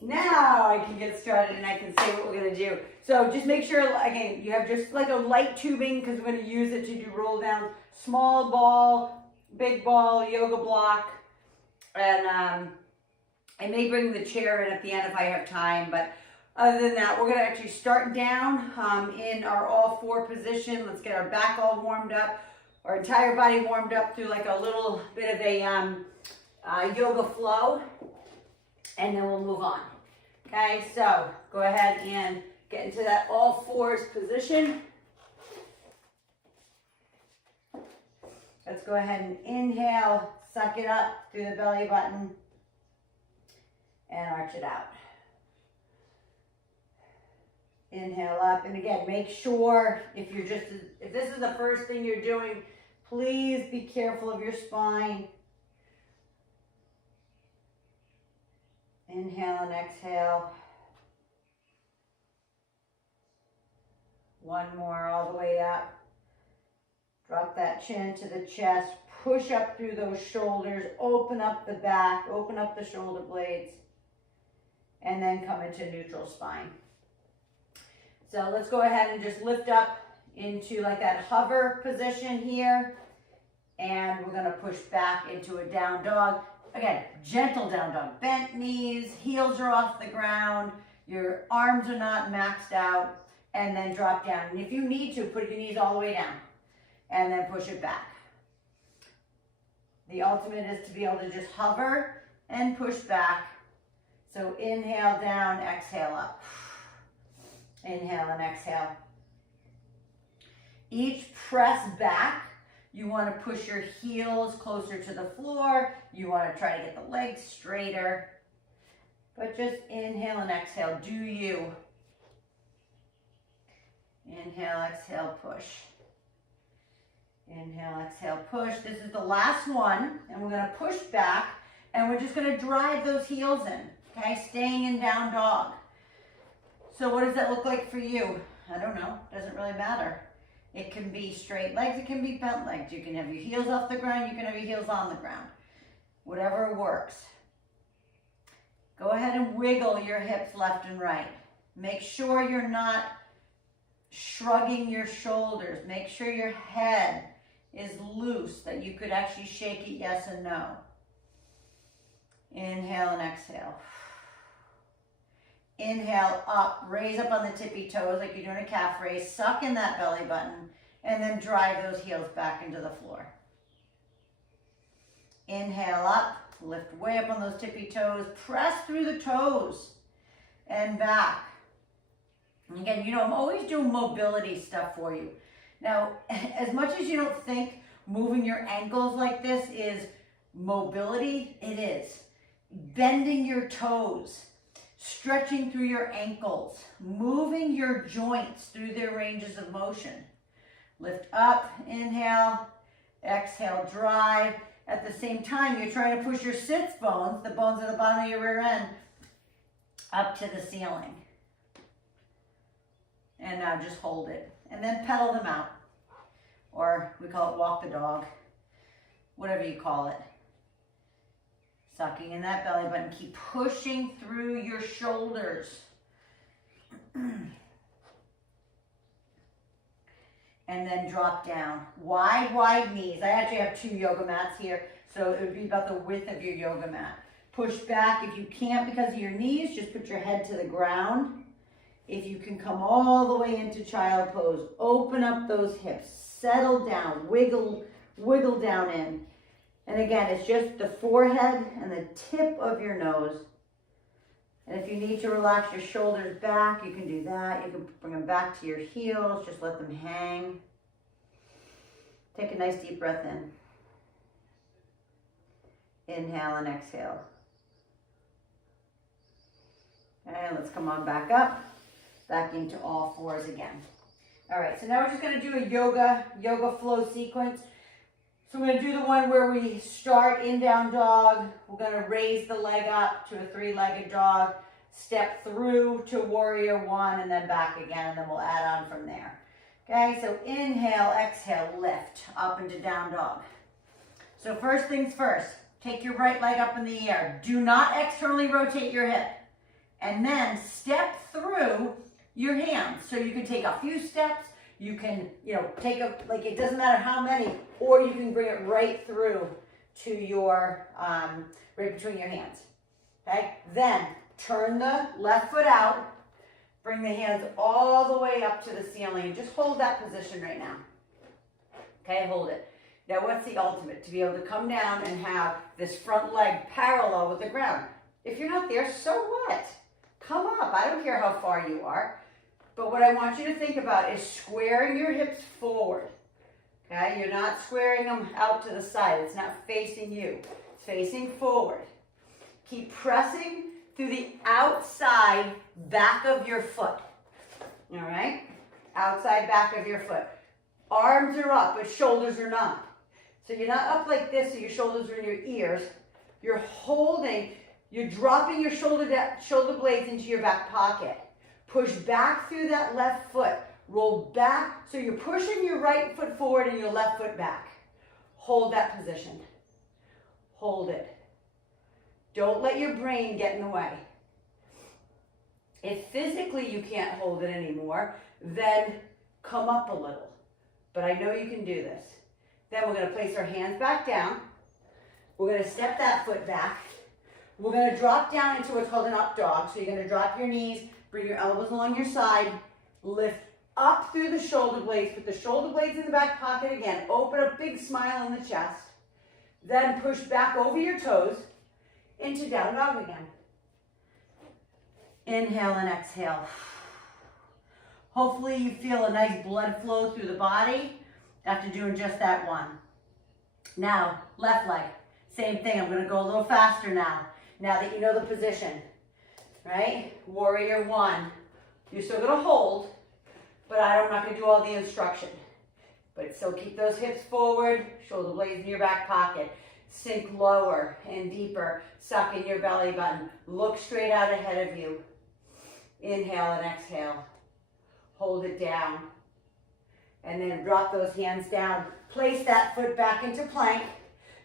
Now I can get started and I can say what we're gonna do. So just make sure, again, you have just like a light tubing because we're gonna use it to do roll downs. Small ball, big ball, yoga block, and I may bring the chair in at the end if I have time, but other than that, we're gonna actually start down in our all four position. Let's get our back all warmed up, our entire body warmed up through like a little bit of a yoga flow, and then we'll move on. Okay, so go ahead and get into that all fours position. Let's go ahead and inhale, suck it up through the belly button, and arch it out. Inhale up, and again, make sure if this is the first thing you're doing, please be careful of your spine. Inhale and exhale. One more all the way up. Drop that chin to the chest. Push up through those shoulders. Open up the back. Open up the shoulder blades. And then come into neutral spine. So let's go ahead and just lift up into like that hover position here. And we're going to push back into a down dog. Again, gentle down dog. Bent knees, heels are off the ground, your arms are not maxed out, and then drop down. And if you need to, put your knees all the way down, and then push it back. The ultimate is to be able to just hover and push back. So inhale down, exhale up. Inhale and exhale. Each press back, you want to push your heels closer to the floor. You want to try to get the legs straighter. But just inhale and exhale. Do you. Inhale, exhale, push. Inhale, exhale, push. This is the last one. And we're going to push back. And we're just going to drive those heels in. Okay, staying in down dog. So what does that look like for you? I don't know. Doesn't really matter. It can be straight legs, it can be bent legs. You can have your heels off the ground, you can have your heels on the ground. Whatever works. Go ahead and wiggle your hips left and right. Make sure you're not shrugging your shoulders. Make sure your head is loose, that you could actually shake it yes and no. Inhale and exhale. Inhale up, raise up on the tippy toes like you're doing a calf raise. Suck in that belly button and then drive those heels back into the floor. Inhale up, lift way up on those tippy toes. Press through the toes and back. And again, you know, I'm always doing mobility stuff for you. Now, as much as you don't think moving your ankles like this is mobility, it is. Bending your toes. Stretching through your ankles, moving your joints through their ranges of motion. Lift up, inhale, exhale, drive. At the same time, you're trying to push your sits bones, the bones at the bottom of your rear end, up to the ceiling. And now just hold it. And then pedal them out. Or we call it walk the dog. Whatever you call it. Sucking in that belly button. Keep pushing through your shoulders. And then drop down. Wide knees. I actually have 2 yoga mats here, so it would be about the width of your yoga mat. Push back. If you can't because of your knees, just put your head to the ground. If you can come all the way into child pose, open up those hips. Settle down. Wiggle down in. And again, it's just the forehead and the tip of your nose. And if you need to relax your shoulders back, you can do that. You can bring them back to your heels. Just let them hang. Take a nice deep breath in. Inhale and exhale. And let's come on back up. Back into all fours again. All right, so now we're just going to do a yoga flow sequence. So we're going to do the one where we start in down dog. We're going to raise the leg up to a 3-legged dog, step through to warrior 1, and then back again, and then we'll add on from there. Okay, so inhale, exhale, lift up into down dog. So first things first, take your right leg up in the air. Do not externally rotate your hip. And then step through your hands. So you can take a few steps, you can, take like it doesn't matter how many, or you can bring it right through to your, right between your hands. Okay, then turn the left foot out, bring the hands all the way up to the ceiling, and just hold that position right now. Okay, hold it. Now what's the ultimate? To be able to come down and have this front leg parallel with the ground. If you're not there, so what? Come up, I don't care how far you are. But what I want you to think about is squaring your hips forward. Okay, you're not squaring them out to the side. It's not facing you. It's facing forward. Keep pressing through the outside back of your foot. All right? Outside back of your foot. Arms are up, but shoulders are not. So you're not up like this, so your shoulders are in your ears. You're holding, you're dropping your shoulder blades into your back pocket. Push back through that left foot. Roll back, so you're pushing your right foot forward and your left foot back. Hold that position. Hold it. Don't let your brain get in the way. If physically you can't hold it anymore, then come up a little. But I know you can do this. Then we're going to place our hands back down. We're going to step that foot back. We're going to drop down into what's called an up dog. So you're going to drop your knees, bring your elbows along your side, lift up through the shoulder blades, put the shoulder blades in the back pocket again, open a big smile in the chest, then push back over your toes into down dog again. Inhale and exhale. Hopefully you feel a nice blood flow through the body after doing just that one. Now, left leg, same thing. I'm going to go a little faster now that you know the position, right? Warrior one. You're still going to hold, but I'm not going to do all the instruction. But still keep those hips forward, shoulder blades in your back pocket. Sink lower and deeper. Suck in your belly button. Look straight out ahead of you. Inhale and exhale. Hold it down. And then drop those hands down. Place that foot back into plank.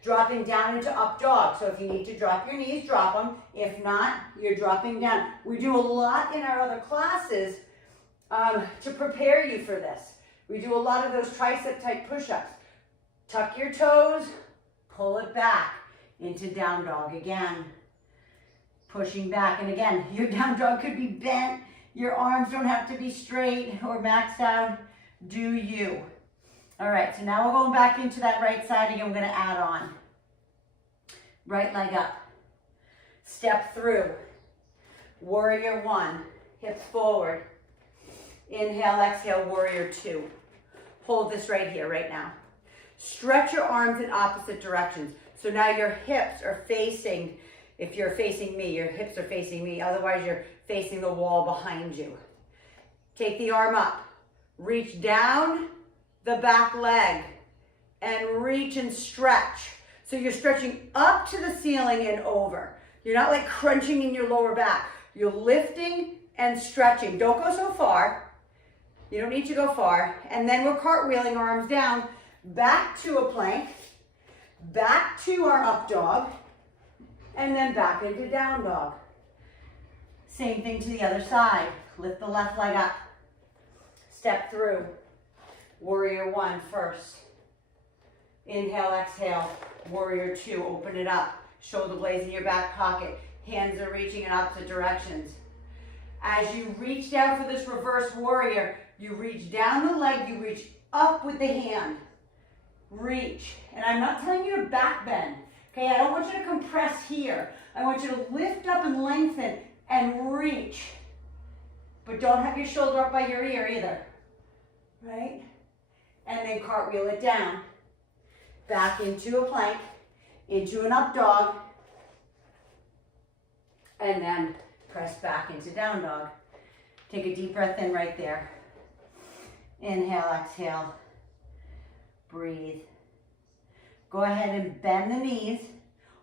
Dropping down into up dog. So if you need to drop your knees, drop them. If not, you're dropping down. We do a lot in our other classes to prepare you for this. We do a lot of those tricep type push-ups. Tuck your toes, pull it back into down dog again. Pushing back, and again, your down dog could be bent. Your arms don't have to be straight or maxed out. Do you? All right, so now we're going back into that right side again. We're going to add on. Right leg up. Step through. Warrior one. Hips forward. Inhale, exhale, warrior two. Hold this right here, right now. Stretch your arms in opposite directions. So now your hips are facing, if you're facing me, your hips are facing me. Otherwise, you're facing the wall behind you. Take the arm up. Reach down the back leg and reach and stretch. So you're stretching up to the ceiling and over. You're not like crunching in your lower back. You're lifting and stretching. Don't go so far. You don't need to go far. And then we're cartwheeling arms down, back to a plank, back to our up dog, and then back into down dog. Same thing to the other side. Lift the left leg up. Step through. Warrior one first. Inhale, exhale. Warrior two, open it up. Shoulder blades in your back pocket. Hands are reaching in opposite directions. As you reach down for this reverse warrior, you reach down the leg, you reach up with the hand. Reach. And I'm not telling you to back bend. Okay, I don't want you to compress here. I want you to lift up and lengthen and reach. But don't have your shoulder up by your ear either. Right? And then cartwheel it down. Back into a plank, into an up dog, and then press back into down dog. Take a deep breath in right there. Inhale, exhale. Breathe. Go ahead and bend the knees.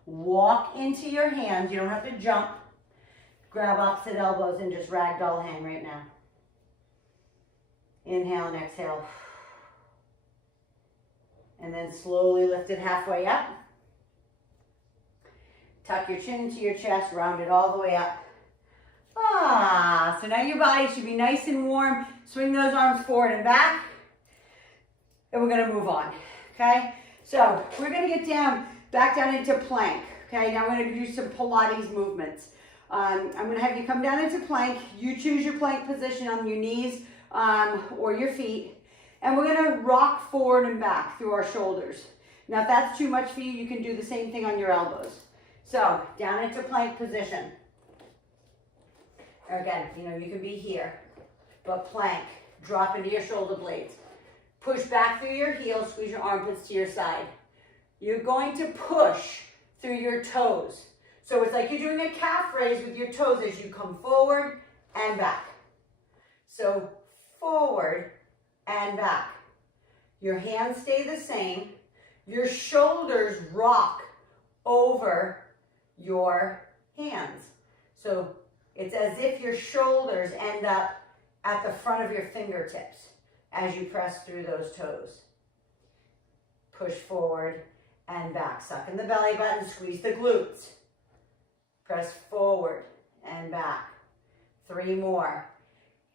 Walk into your hands. You don't have to jump. Grab opposite elbows and just ragdoll hang right now. Inhale and exhale. And then slowly lift it halfway up. Tuck your chin into your chest, round it all the way up. So now your body should be nice and warm. Swing those arms forward and back. And we're gonna move on, okay? So we're gonna get back down into plank, okay? Now we're gonna do some Pilates movements. I'm gonna have you come down into plank. You choose your plank position on your knees or your feet. And we're gonna rock forward and back through our shoulders. Now if that's too much for you, you can do the same thing on your elbows. So down into plank position. Again, you can be here, but plank. Drop into your shoulder blades. Push back through your heels, squeeze your armpits to your side. You're going to push through your toes. So it's like you're doing a calf raise with your toes as you come forward and back. So forward and back. Your hands stay the same. Your shoulders rock over your hands. So it's as if your shoulders end up at the front of your fingertips as you press through those toes. Push forward and back. Suck in the belly button, squeeze the glutes. Press forward and back. 3 more.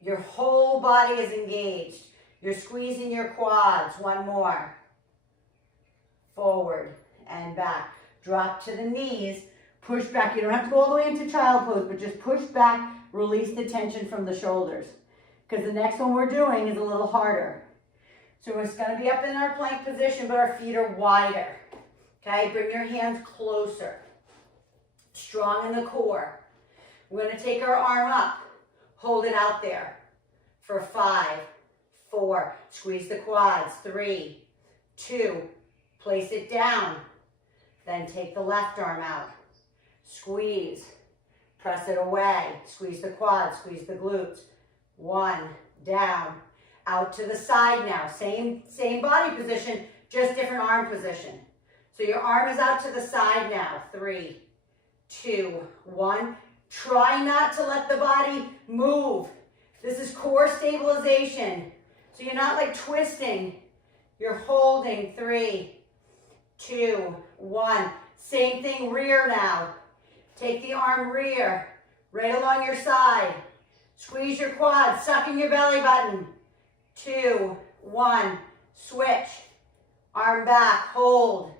Your whole body is engaged. You're squeezing your quads. 1 more. Forward and back. Drop to the knees. Push back. You don't have to go all the way into child pose, but just push back. Release the tension from the shoulders. Because the next one we're doing is a little harder. So it's going to be up in our plank position, but our feet are wider. Okay, bring your hands closer. Strong in the core. We're going to take our arm up. Hold it out there for 5, 4. Squeeze the quads. 3, 2. Place it down. Then take the left arm out. Squeeze. Press it away. Squeeze the quads. Squeeze the glutes. 1, down, out to the side now. Same body position, just different arm position. So your arm is out to the side now. 3, 2, 1. Try not to let the body move. This is core stabilization. So you're not like twisting. You're holding. 3, 2, 1. Same thing, rear now. Take the arm rear, right along your side. Squeeze your quads, suck in your belly button. 2, 1, switch. Arm back, hold.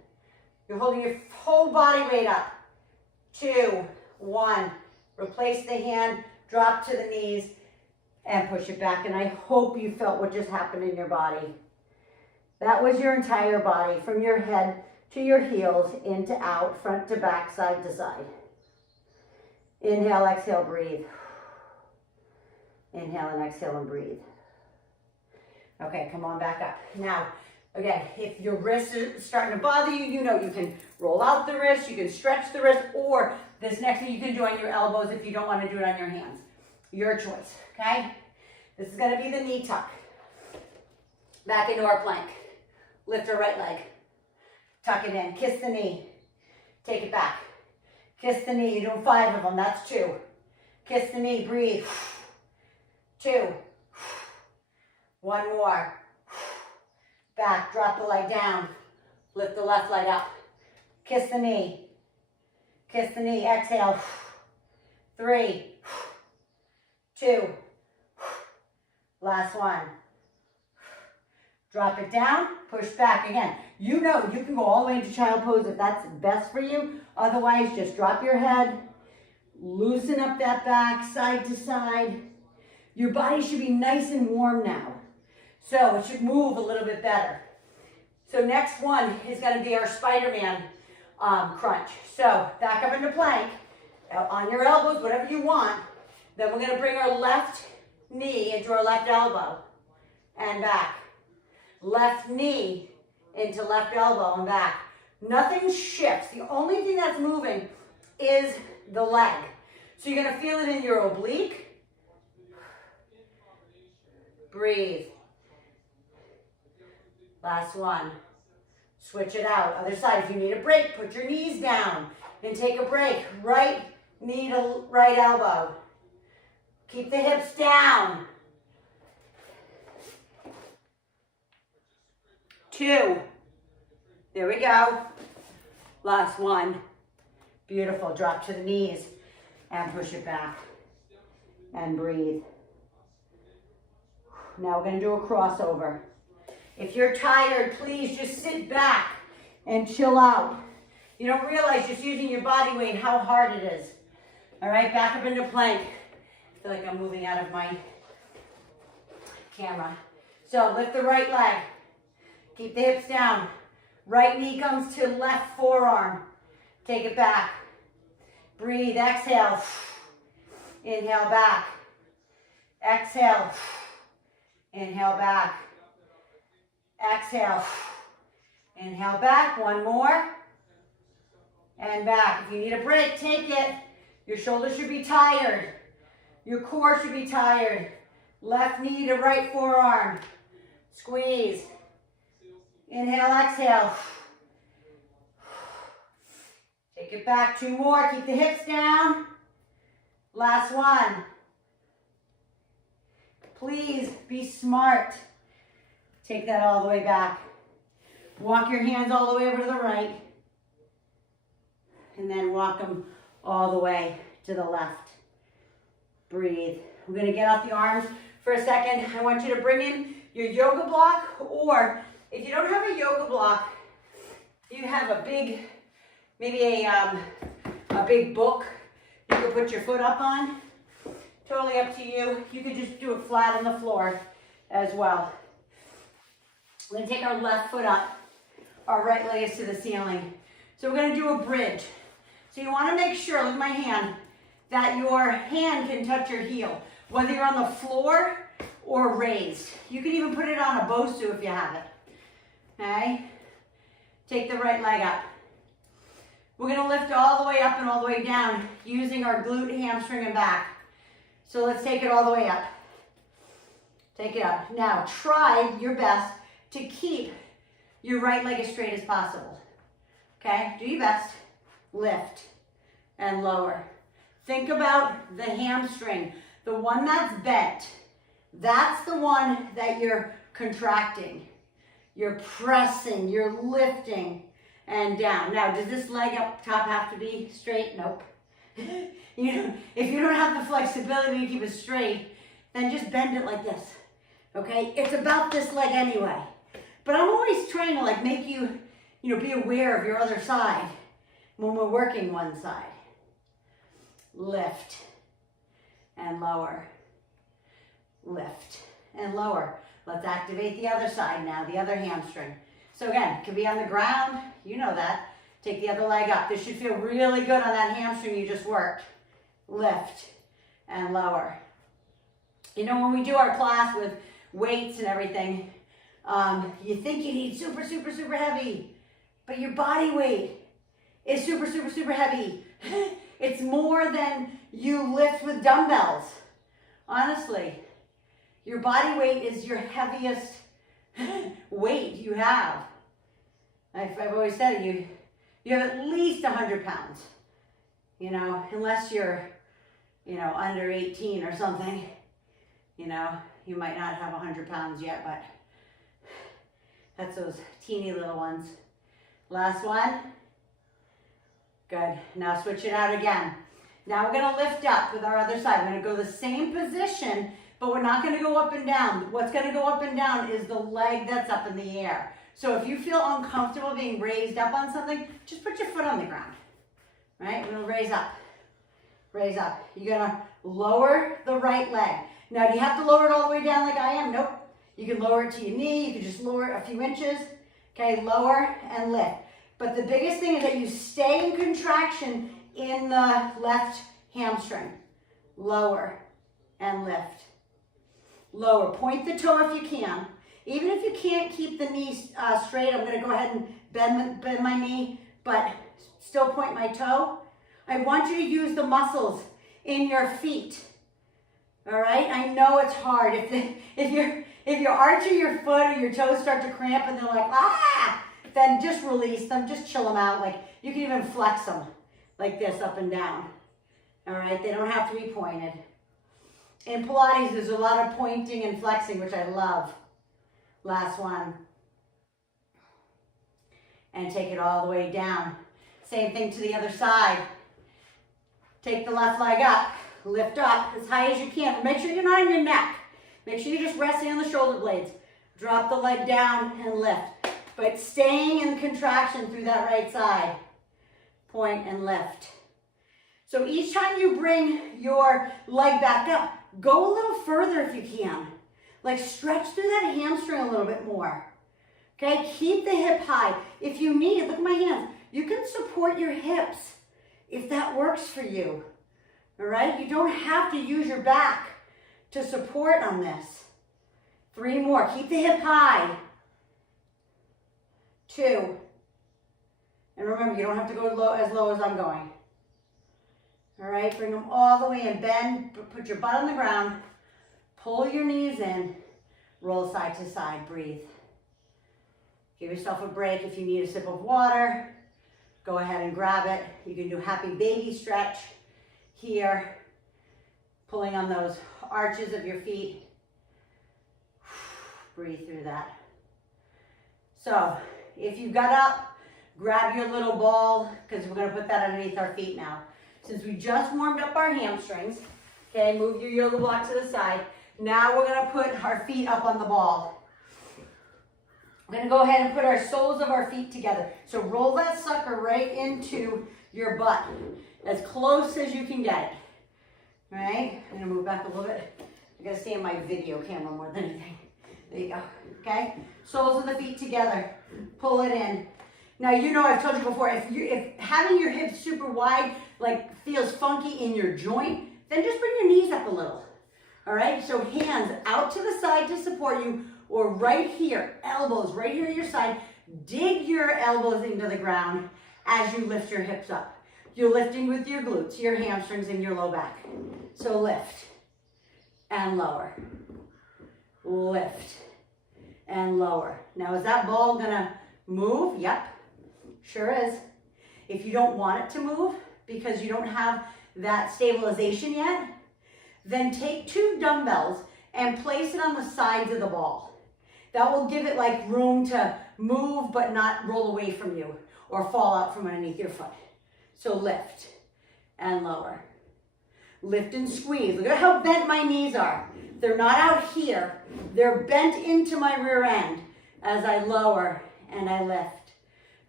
You're holding your whole body weight up. 2, 1, replace the hand, drop to the knees, and push it back. And I hope you felt what just happened in your body. That was your entire body, from your head to your heels, in to out, front to back, side to side. Inhale, exhale, breathe. Inhale and exhale and breathe. Okay, come on back up. Now, again, if your wrist is starting to bother you, you can roll out the wrist, you can stretch the wrist, or this next thing you can do on your elbows if you don't want to do it on your hands. Your choice, okay? This is going to be the knee tuck. Back into our plank. Lift our right leg. Tuck it in. Kiss the knee. Take it back. Kiss the knee. You're doing 5 of them. That's 2. Kiss the knee. Breathe. 2. 1 more. Back. Drop the leg down. Lift the left leg up. Kiss the knee. Kiss the knee. Exhale. 3. 2. Last one. Drop it down. Push back again. You can go all the way into child pose if that's best for you. Otherwise, just drop your head. Loosen up that back, side to side. Your body should be nice and warm now. So it should move a little bit better. So next one is going to be our Spider-Man crunch. So back up into plank, on your elbows, whatever you want. Then we're going to bring our left knee into our left elbow and back. Left knee into left elbow and back. Nothing shifts. The only thing that's moving is the leg. So you're going to feel it in your oblique. Breathe. Last one. Switch it out. Other side. If you need a break, put your knees down and take a break. Right knee to right elbow. Keep the hips down. 2. There we go. Last one. Beautiful. Drop to the knees and push it back. and breathe. Now we're going to do a crossover. If you're tired, please just sit back and chill out. You don't realize just using your body weight how hard it is. All right, back up into plank. I feel like I'm moving out of my camera. So lift the right leg. Keep the hips down. Right knee comes to left forearm. Take it back. Breathe, exhale. Inhale back. Exhale. Inhale back. Exhale. Inhale back. One more. And back. If you need a break, take it. Your shoulders should be tired. Your core should be tired. Left knee to right forearm. Squeeze. Inhale, exhale. Take it back. Two more. Keep the hips down. Last one. Please be smart. Take that all the way back. Walk your hands all the way over to the right. And then walk them all the way to the left. Breathe. We're going to get off the arms for a second. I want you to bring in your yoga block, or if you don't have a yoga block, you have a big, maybe a big book you could put your foot up on. Totally up to you. You could just do it flat on the floor as well. We're going to take our left foot up. Our right leg is to the ceiling. So we're going to do a bridge. So you want to make sure, look at my hand, that your hand can touch your heel, whether you're on the floor or raised. You can even put it on a Bosu if you have it. Okay? Take the right leg up. We're going to lift all the way up and all the way down using our glute, hamstring, and back. So let's take it all the way up. Take it up. Now try your best to keep your right leg as straight as possible. Okay? Do your best. Lift and lower. Think about the hamstring, the one that's bent. That's the one that you're contracting. You're pressing, you're lifting and down. Now, does this leg up top have to be straight? Nope. If you don't have the flexibility to keep it straight, then just bend it like this. Okay? It's about this leg anyway. But I'm always trying to like make you, be aware of your other side when we're working one side. Lift and lower. Lift and lower. Let's activate the other side now, the other hamstring. So again, it can be on the ground, you know that. Take the other leg up. This should feel really good on that hamstring you just worked. Lift and lower. When we do our class with weights and everything, you think you need super, super, super heavy, but your body weight is super, super, super heavy. It's more than you lift with dumbbells. Honestly, your body weight is your heaviest weight you have. I've always said it, you have at least 100 pounds, unless you're, under 18 or something, you might not have 100 pounds yet, but that's those teeny little ones. Last one. Good. Now switch it out again. Now we're going to lift up with our other side. We're going to go the same position, but we're not going to go up and down. What's going to go up and down is the leg that's up in the air. So if you feel uncomfortable being raised up on something, just put your foot on the ground. Right? We're going to raise up. Raise up. You're going to lower the right leg. Now, do you have to lower it all the way down like I am? Nope. You can lower it to your knee. You can just lower it a few inches. Okay, lower and lift. But the biggest thing is that you stay in contraction in the left hamstring. Lower and lift. Lower. Point the toe if you can. Even if you can't keep the knee straight, I'm going to go ahead and bend my knee, but still point my toe. I want you to use the muscles in your feet. All right? I know it's hard. If you're arching your foot or your toes start to cramp and they're like, then just release them. Just chill them out. Like you can even flex them like this up and down. All right? They don't have to be pointed. In Pilates, there's a lot of pointing and flexing, which I love. Last one. And take it all the way down. Same thing to the other side. Take the left leg up. Lift up as high as you can. Make sure you're not on your neck. Make sure you're just resting on the shoulder blades. Drop the leg down and lift. But staying in contraction through that right side. Point and lift. So each time you bring your leg back up, go a little further if you can. Like stretch through that hamstring a little bit more. Okay, keep the hip high. If you need, look at my hands. You can support your hips if that works for you. All right, you don't have to use your back to support on this. 3 more, keep the hip high. 2. And remember, you don't have to go as low as I'm going. All right, bring them all the way in. Bend, put your butt on the ground. Pull your knees in. Roll side to side, breathe. Give yourself a break. If you need a sip of water, go ahead and grab it. You can do happy baby stretch here. Pulling on those arches of your feet. Breathe through that. So, if you got up, grab your little ball, because we're going to put that underneath our feet now. Since we just warmed up our hamstrings, okay, move your yoga block to the side. Now we're going to put our feet up on the ball. We're going to go ahead and put our soles of our feet together. So roll that sucker right into your butt, as close as you can get it. All right, I'm going to move back a little bit. I got to stay in my video camera more than anything. There you go, okay? Soles of the feet together, pull it in. Now, you know, I've told you before, if having your hips super wide, like feels funky in your joint, then just bring your knees up a little. All right, so hands out to the side to support you, or right here, elbows right here at your side. Dig your elbows into the ground as you lift your hips up. You're lifting with your glutes, your hamstrings, and your low back. So lift and lower. Lift and lower. Now, is that ball gonna move? Yep, sure is. If you don't want it to move because you don't have that stabilization yet, then take 2 dumbbells and place it on the sides of the ball. That will give it like room to move but not roll away from you or fall out from underneath your foot. So lift and lower. Lift and squeeze. Look at how bent my knees are. They're not out here. They're bent into my rear end as I lower and I lift.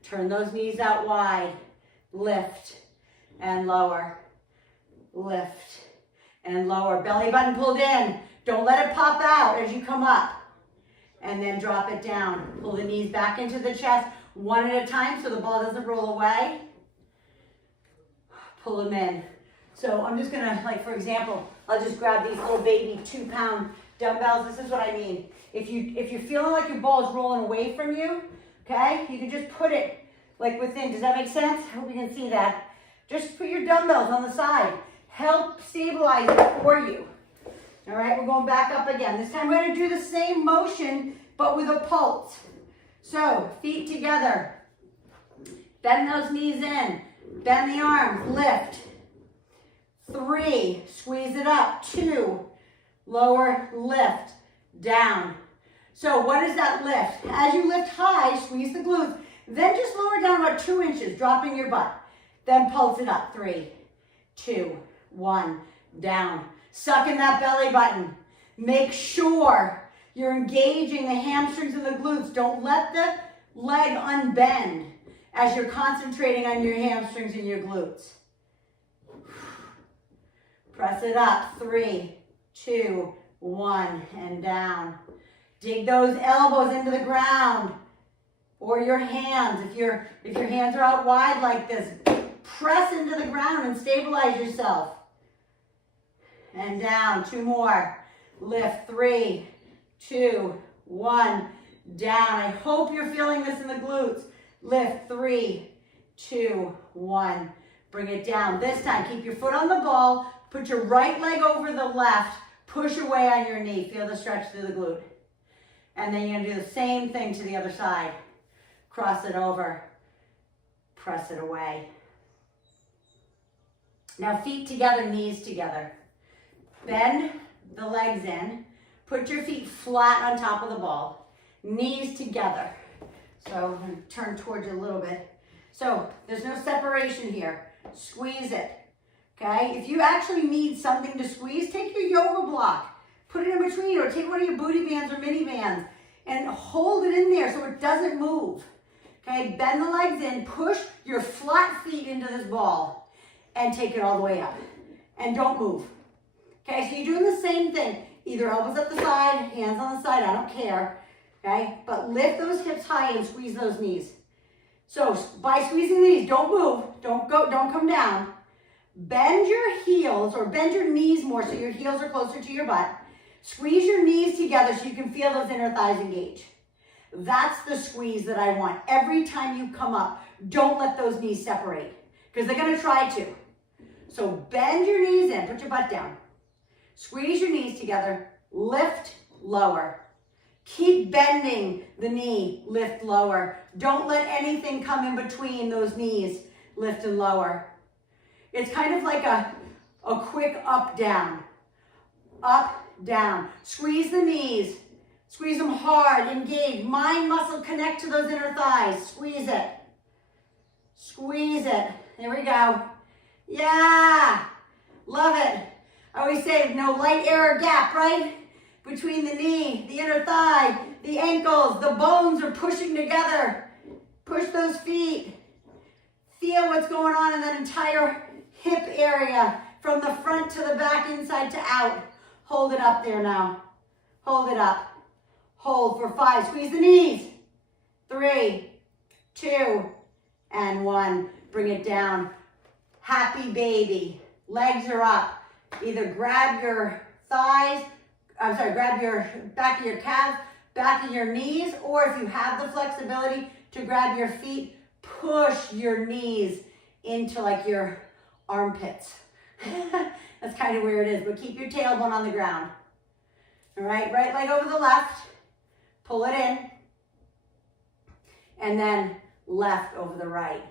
Turn those knees out wide. Lift and lower. Lift and lower. Belly button pulled in. Don't let it pop out as you come up. And then drop it down. Pull the knees back into the chest, one at a time so the ball doesn't roll away. Pull them in. So I'm just gonna, like for example, I'll just grab these little baby 2-pound dumbbells. This is what I mean. If you're feeling like your ball is rolling away from you, okay, you can just put it like within. Does that make sense? I hope you can see that. Just put your dumbbells on the side. Help stabilize it for you. All right, we're going back up again. This time we're gonna do the same motion, but with a pulse. So, feet together. Bend those knees in. Bend the arms, lift. 3, squeeze it up. 2, lower, lift, down. So what is that lift? As you lift high, squeeze the glutes. Then just lower down about 2 inches, dropping your butt. Then pulse it up. 3, 2, 1, down. Suck in that belly button. Make sure you're engaging the hamstrings and the glutes. Don't let the leg unbend as you're concentrating on your hamstrings and your glutes. Press it up. 3, 2, 1, and down. Dig those elbows into the ground or your hands. If your hands are out wide like this, press into the ground and stabilize yourself. And down. 2 more. Lift. 3, 2, 1, down. I hope you're feeling this in the glutes. Lift. 3, 2, 1. Bring it down. This time, keep your foot on the ball. Put your right leg over the left. Push away on your knee. Feel the stretch through the glute. And then you're going to do the same thing to the other side. Cross it over. Press it away. Now feet together, knees together. Bend the legs in. Put your feet flat on top of the ball. Knees together. So I'm going to turn towards you a little bit. So there's no separation here. Squeeze it. okay? If you actually need something to squeeze, take your yoga block, put it in between, or take one of your booty bands or mini bands and hold it in there so it doesn't move, okay? Bend the legs in, push your flat feet into this ball and take it all the way up. And don't move, okay? So you're doing the same thing, either elbows at the side, hands on the side, I don't care, okay? But lift those hips high and squeeze those knees. So by squeezing the knees, don't move, don't come down. Bend your heels or bend your knees more so your heels are closer to your butt. Squeeze your knees together so you can feel those inner thighs engage. That's the squeeze that I want. Every time you come up, don't let those knees separate because they're going to try to. So bend your knees in, put your butt down. Squeeze your knees together, lift, lower. Keep bending the knee, lift, lower. Don't let anything come in between those knees, lift and lower. It's kind of like a quick up, down. Up, down. Squeeze the knees. Squeeze them hard, engage. Mind, muscle, connect to those inner thighs. Squeeze it. Squeeze it. There we go. Yeah. Love it. I always say no light error gap, right? Between the knee, the inner thigh, the ankles, the bones are pushing together. Push those feet. Feel what's going on in that entire hip area from the front to the back, inside to out. Hold it up there now. Hold it up. Hold for 5. Squeeze the knees. 3, 2, and 1. Bring it down. Happy baby. Legs are up. Either grab your thighs, grab your back of your calves, back of your knees, or if you have the flexibility to grab your feet, push your knees into like your armpits. That's kind of where it is, but keep your tailbone on the ground. All right, right leg over the left, pull it in, and then left over the right,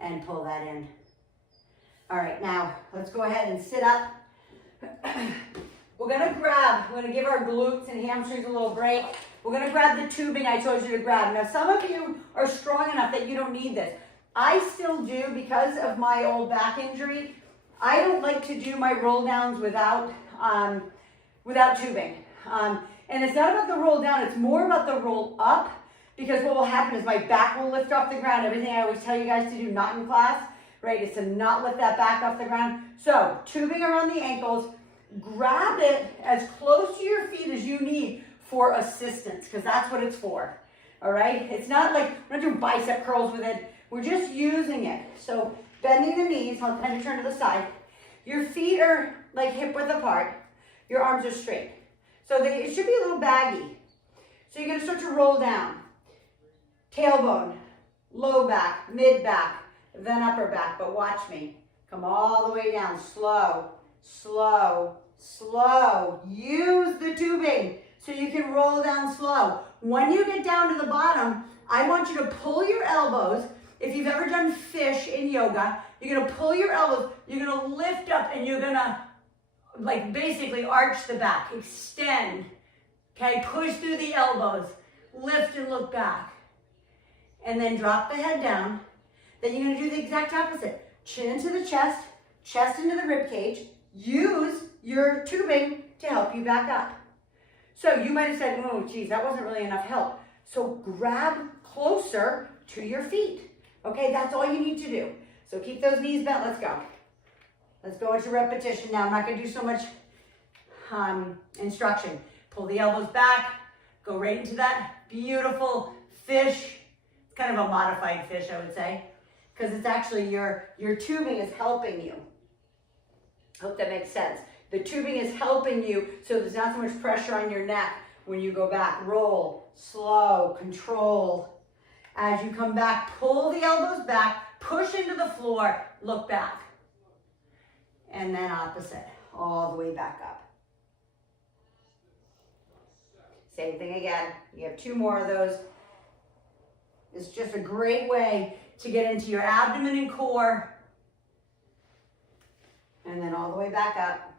and pull that in. All right, now let's go ahead and sit up. We're gonna give our glutes and hamstrings a little break. We're gonna grab the tubing I told you to grab. Now, some of you are strong enough that you don't need this. I still do because of my old back injury. I don't like to do my roll downs without tubing. And it's not about the roll down, it's more about the roll up, because what will happen is my back will lift off the ground. Everything I always tell you guys to do, not in class, right, is to not lift that back off the ground. So, tubing around the ankles, grab it as close to your feet as you need for assistance, because that's what it's for, all right? It's not like, we're not doing bicep curls with it. We're just using it. So bending the knees, I'll kind of turn to the side. Your feet are like hip width apart. Your arms are straight. So it should be a little baggy. So you're gonna start to roll down. Tailbone, low back, mid back, then upper back, but watch me. Come all the way down, slow, slow, slow. Use the tubing so you can roll down slow. When you get down to the bottom, I want you to pull your elbows. If you've ever done fish in yoga, you're gonna pull your elbows, you're gonna lift up, and you're gonna like basically arch the back, extend, okay? Push through the elbows, lift and look back. And then drop the head down. Then you're gonna do the exact opposite. Chin into the chest, chest into the rib cage. Use your tubing to help you back up. So you might have said, oh geez, that wasn't really enough help. So grab closer to your feet. Okay, that's all you need to do. So keep those knees bent, let's go. Let's go into repetition now. I'm not gonna do so much instruction. Pull the elbows back, go right into that beautiful fish. It's kind of a modified fish, I would say, because it's actually your tubing is helping you. Hope that makes sense. The tubing is helping you so there's not so much pressure on your neck when you go back. Roll, slow, control. As you come back, pull the elbows back, push into the floor, look back. And then opposite, all the way back up. Same thing again. You have 2 more of those. It's just a great way to get into your abdomen and core. And then all the way back up.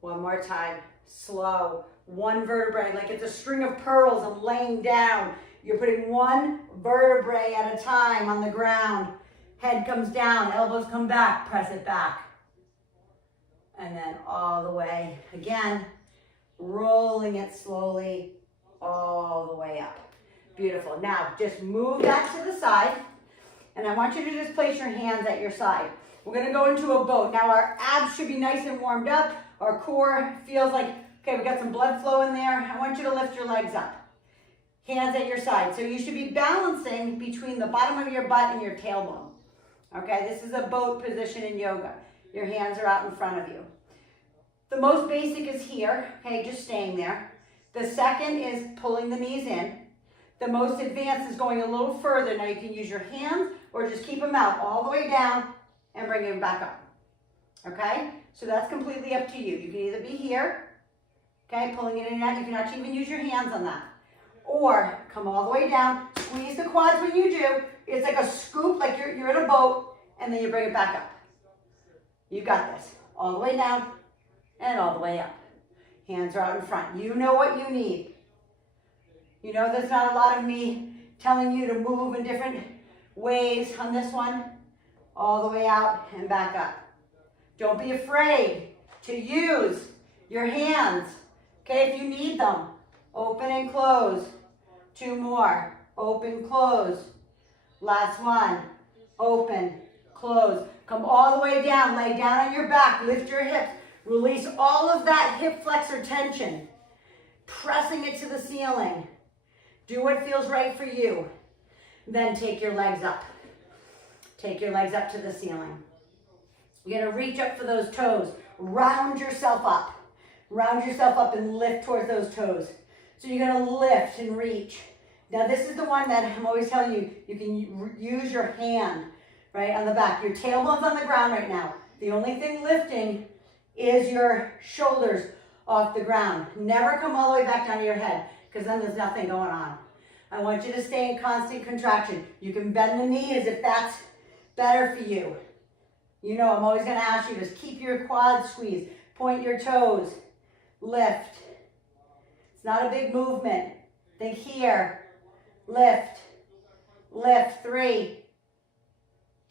One more time, slow. 1 vertebrae, like it's a string of pearls and laying down. You're putting 1 vertebrae at a time on the ground. Head comes down, elbows come back, press it back. And then all the way, again, rolling it slowly all the way up. Beautiful. Now, just move that to the side. And I want you to just place your hands at your side. We're going to go into a boat. Now, our abs should be nice and warmed up. Our core feels like, okay, we got some blood flow in there. I want you to lift your legs up. Hands at your side. So you should be balancing between the bottom of your butt and your tailbone. Okay, this is a boat position in yoga. Your hands are out in front of you. The most basic is here, okay, just staying there. The second is pulling the knees in. The most advanced is going a little further. Now you can use your hands or just keep them out all the way down and bring them back up. Okay, so that's completely up to you. You can either be here, okay, pulling it in and out. You can actually even use your hands on that. Or come all the way down, squeeze the quads when you do. It's like a scoop, like you're in a boat, and then you bring it back up. You got this. All the way down and all the way up. Hands are out in front. You know what you need. You know there's not a lot of me telling you to move in different ways on this one. All the way out and back up. Don't be afraid to use your hands, okay, if you need them. Open and close. 2 more. Open, close. Last one. Open, close. Come all the way down. Lay down on your back. Lift your hips. Release all of that hip flexor tension. Pressing it to the ceiling. Do what feels right for you. Then take your legs up. Take your legs up to the ceiling. You're going to reach up for those toes. Round yourself up. Round yourself up and lift towards those toes. So you're going to lift and reach. Now this is the one that I'm always telling you, you can use your hand, right, on the back. Your tailbone's on the ground right now. The only thing lifting is your shoulders off the ground. Never come all the way back down to your head, because then there's nothing going on. I want you to stay in constant contraction. You can bend the knees if that's better for you. You know, I'm always going to ask you to keep your quads squeezed. Point your toes. Lift. It's not a big movement. Think here. Lift. Lift. 3,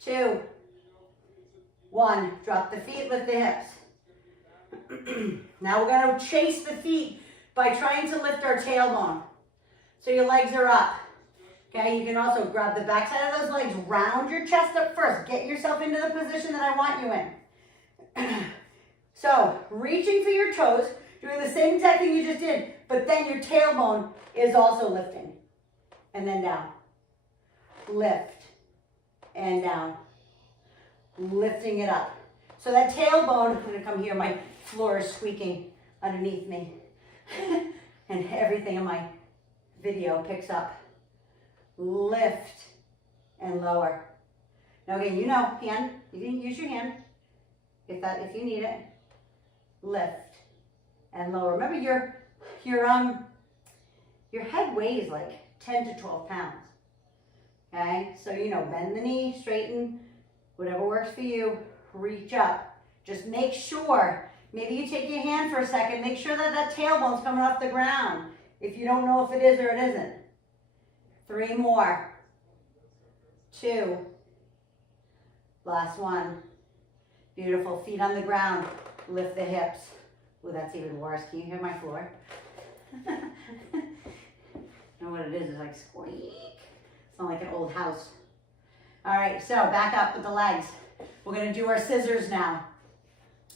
2, 1. Drop the feet, lift the hips. Now we're going to chase the feet by trying to lift our tailbone. So your legs are up. Okay, you can also grab the back side of those legs, round your chest up first. Get yourself into the position that I want you in. So, reaching for your toes, doing the same exact thing you just did, but then your tailbone is also lifting. And then down. Lift. And down. Lifting it up. So that tailbone, I'm going to come here, my floor is squeaking underneath me. And everything in my video picks up. Lift and lower. Now again, you know, hand, you can use your hand if you need it. Lift and lower. Remember your head weighs like 10 to 12 pounds. Okay, so you know, bend the knee, straighten, whatever works for you. Reach up. Just make sure, maybe you take your hand for a second, make sure that that tailbone's coming off the ground. If you don't know if it is or it isn't. 3 more. 2. Last one. Beautiful. Feet on the ground. Lift the hips. Oh, that's even worse. Can you hear my floor? You know what it is? It's like squeak. It's not like an old house. All right, so back up with the legs. We're going to do our scissors now.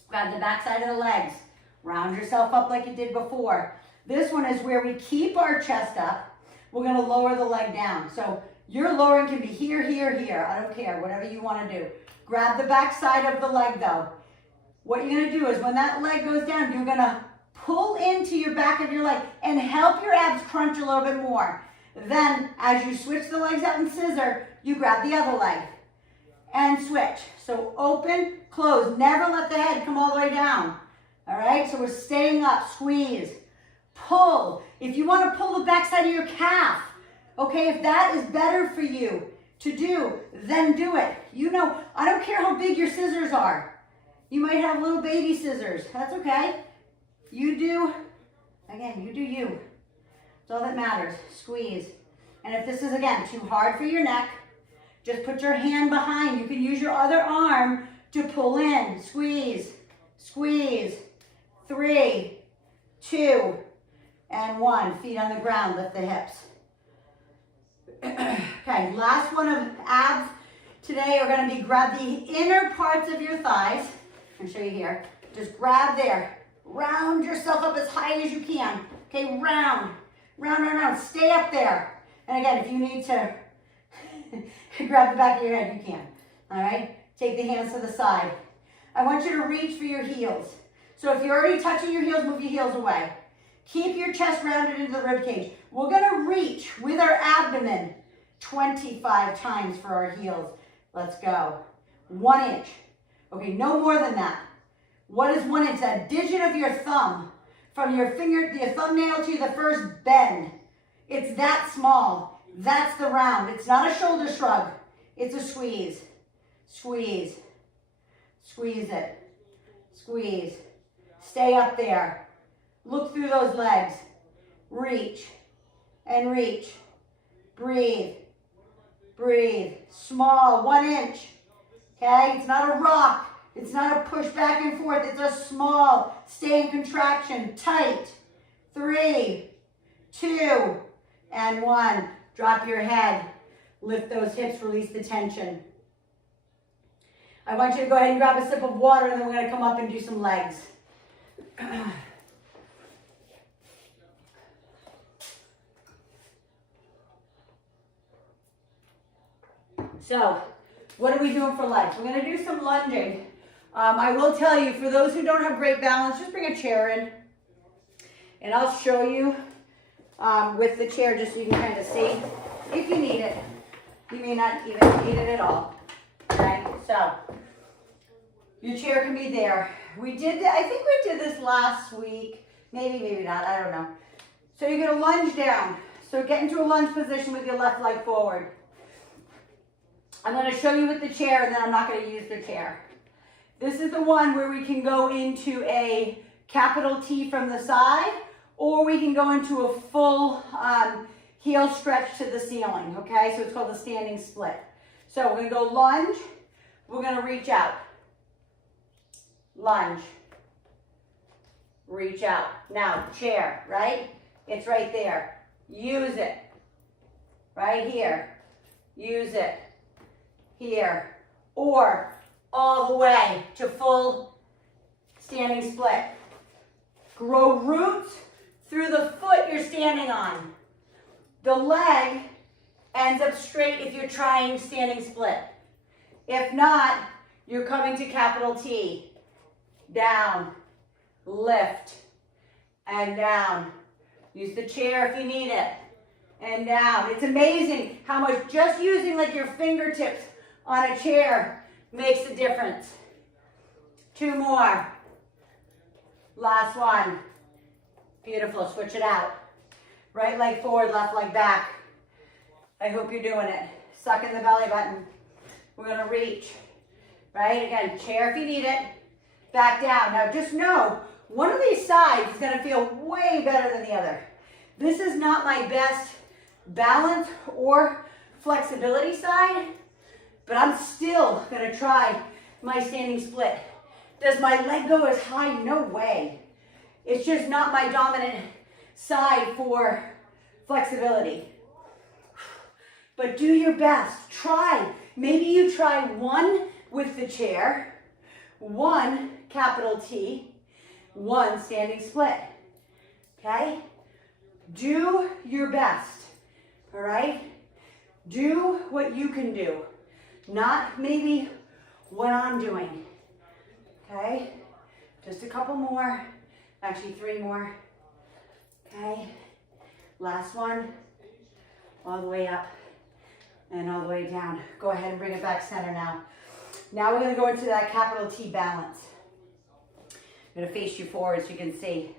Grab the back side of the legs. Round yourself up like you did before. This one is where we keep our chest up. We're going to lower the leg down. So your lowering can be here, here, here. I don't care, whatever you want to do. Grab the back side of the leg though. What you're going to do is when that leg goes down, you're going to pull into your back of your leg and help your abs crunch a little bit more. Then as you switch the legs out and scissor, you grab the other leg and switch. So open, close. Never let the head come all the way down. All right, so we're staying up, squeeze. Pull. If you want to pull the back side of your calf, okay, if that is better for you to do, then do it. You know, I don't care how big your scissors are. You might have little baby scissors. That's okay. You do, again, you do you. That's all that matters. Squeeze. And if this is, again, too hard for your neck, Just put your hand behind. You can use your other arm to pull in. Squeeze, squeeze. 3, 2, and 1. Feet on the ground, lift the hips. Okay, last one of abs today are going to be grab the inner parts of your thighs. I'll show you here. Just grab there. Round yourself up as high as you can. Okay, round, round, round, round. Stay up there. And again, if you need to grab the back of your head, you can. All right? Take the hands to the side. I want you to reach for your heels. So if you're already touching your heels, move your heels away. Keep your chest rounded into the rib cage. We're going to reach with our abdomen 25 times for our heels. Let's go. 1 inch. Okay, no more than that. What is 1 inch? That digit of your thumb from your finger, your thumbnail to the first bend. It's that small. That's the round. It's not a shoulder shrug. It's a squeeze. Squeeze. Squeeze it. Squeeze. Stay up there. Look through those legs. Reach and reach. Breathe. Breathe. Small, 1 inch. Okay? It's not a rock. It's not a push back and forth. It's a small, stay in contraction. Tight. 3, 2, and 1. Drop your head. Lift those hips. Release the tension. I want you to go ahead and grab a sip of water, and then we're going to come up and do some legs. So, what are we doing for legs? We're going to do some lunging. I will tell you, for those who don't have great balance, just bring a chair in. And I'll show you with the chair just so you can kind of see if you need it. You may not even need it at all. Okay, so your chair can be there. We did, I think we did this last week. Maybe, maybe not, I don't know. So you're going to lunge down. So get into a lunge position with your left leg forward. I'm going to show you with the chair, and then I'm not going to use the chair. This is the one where we can go into a capital T from the side, or we can go into a full heel stretch to the ceiling, okay? So it's called a standing split. So we're going to go lunge. We're going to reach out. Lunge. Reach out. Now, chair, right? It's right there. Use it. Right here. Use it. Here. Or all the way to full standing split. Grow roots through the foot you're standing on. The leg ends up straight if you're trying standing split. If not, you're coming to capital T. Down, lift, and down. Use the chair if you need it. And down. It's amazing how much just using like your fingertips on a chair makes a difference. 2 more. Last one. Beautiful. Switch it out. Right leg forward, left leg back. I hope you're doing it. Suck in the belly button. We're going to reach. Right? Again, chair if you need it. Back down. Now just know, one of these sides is going to feel way better than the other. This is not my best balance or flexibility side, but I'm still going to try my standing split. Does my leg go as high? No way. It's just not my dominant side for flexibility. But do your best. Try. Maybe you try 1 with the chair, 1 capital T, 1 standing split. Okay? Do your best. All right? Do what you can do. Not maybe what I'm doing. Okay? Just a couple more. Actually, 3 more. Okay? Last one. All the way up and all the way down. Go ahead and bring it back center now. Now we're going to go into that capital T balance. I'm going to face you forward so you can see.